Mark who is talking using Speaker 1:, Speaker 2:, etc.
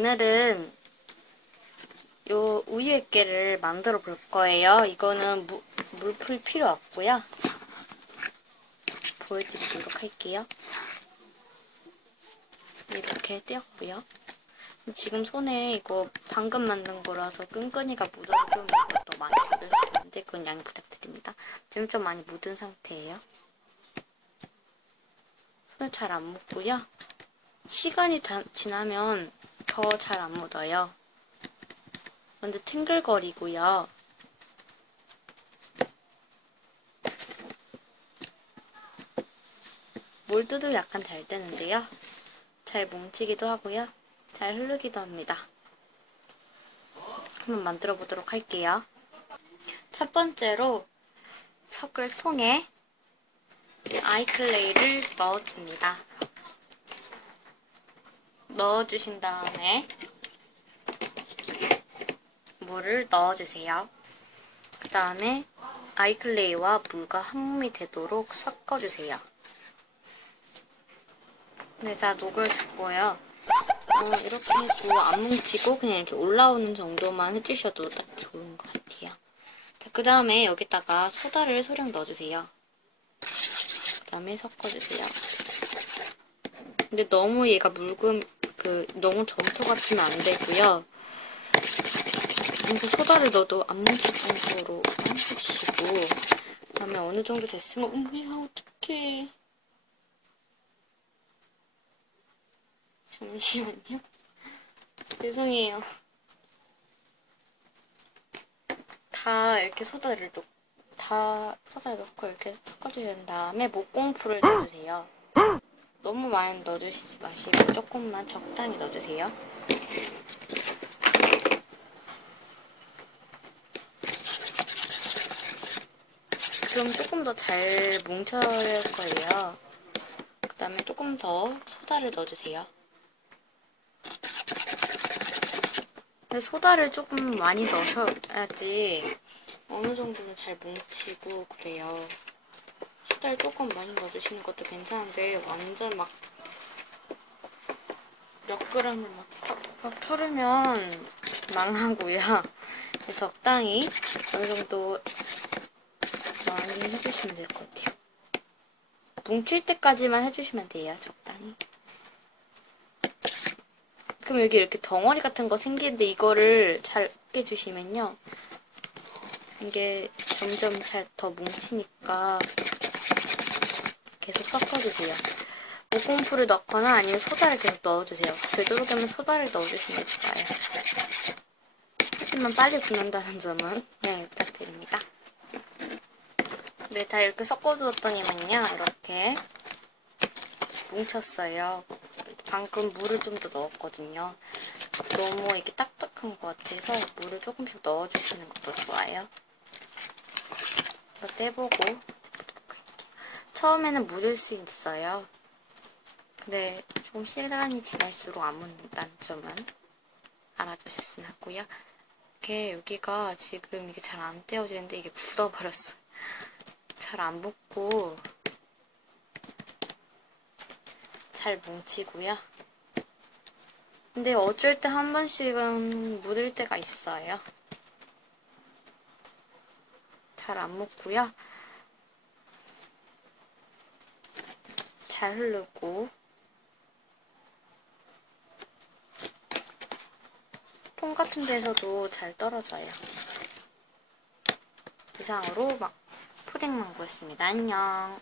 Speaker 1: 오늘은 요 우유액계를 만들어 볼 거예요. 이거는 무, 물풀 필요 없고요. 보여드리도록 할게요. 이렇게 떼었고요. 지금 손에 이거 방금 만든 거라서 끈끈이가 묻어서 좀 이것도 많이 묻을 수 있는데 그건 양해 부탁드립니다. 지금 좀 많이 묻은 상태예요. 손에 잘 안 묻고요. 시간이 다, 지나면 더 잘 안 묻어요. 근데 탱글거리고요. 몰드도 약간 잘 되는데요. 잘 뭉치기도 하고요. 잘 흐르기도 합니다. 한번 만들어 보도록 할게요. 첫 번째로 섞을 통에 아이클레이를 넣어줍니다. 넣어주신 다음에 물을 넣어주세요. 그 다음에 아이클레이와 물과 한 몸이 되도록 섞어주세요. 네, 자, 녹여주고요. 어, 이렇게 해도 안 뭉치고 그냥 이렇게 올라오는 정도만 해주셔도 딱 좋은 것 같아요. 자, 그 다음에 여기다가 소다를 소량 넣어주세요. 그 다음에 섞어주세요. 근데 너무 얘가 묽은, 그, 너무 점토 같으면 안 되고요. 이렇게 소다를 넣어도 안 뭉칠 정도로 해주시고, 그 다음에 어느 정도 됐으면, 어머야, 어떡해. 잠시만요. 죄송해요. 다 이렇게 소다를 넣, 다 소다를 넣고 이렇게 섞어주신 다음에 목공풀을 넣어주세요. 너무 많이 넣어주시지 마시고 조금만 적당히 넣어주세요. 그럼 조금 더 잘 뭉쳐질 거예요. 그 다음에 조금 더 소다를 넣어주세요. 근데 소다를 조금 많이 넣으셔야지 어느 정도는 잘 뭉치고 그래요. 소다를 조금 많이 넣어주시는 것도 괜찮은데 완전 막 몇 그램을 막, 막 털으면 망하고요. 적당히 어느 정도 많이 해주시면 될 것 같아요. 뭉칠 때까지만 해주시면 돼요. 적당히. 그럼 여기 이렇게 덩어리 같은 거 생기는데 이거를 잘 깨주시면요. 이게 점점 잘 더 뭉치니까 계속 섞어주세요. 목공풀을 넣거나 아니면 소다를 계속 넣어주세요. 되도록이면 소다를 넣어주시면 좋아요. 하지만 빨리 굳는다는 점은 네, 부탁드립니다. 네, 다 이렇게 섞어주었더니만요. 이렇게 뭉쳤어요. 방금 물을 좀 더 넣었거든요. 너무 이게 딱딱한 것 같아서 물을 조금씩 넣어주시는 것도 좋아요. 이렇게 해보고 처음에는 묻을 수 있어요. 근데 조금 시간이 지날수록 안 묻는다는 점은 알아주셨으면 하고요. 이렇게 여기가 지금 이게 잘 안 떼어지는데 이게 굳어버렸어요. 잘 안 붙고 잘 뭉치고요. 근데 어쩔 때 한 번씩은 묻을 때가 있어요. 잘 안 묻고요. 잘 흐르고 통 같은 데서도 잘 떨어져요. 이상으로 막 포댕망고였습니다. 안녕.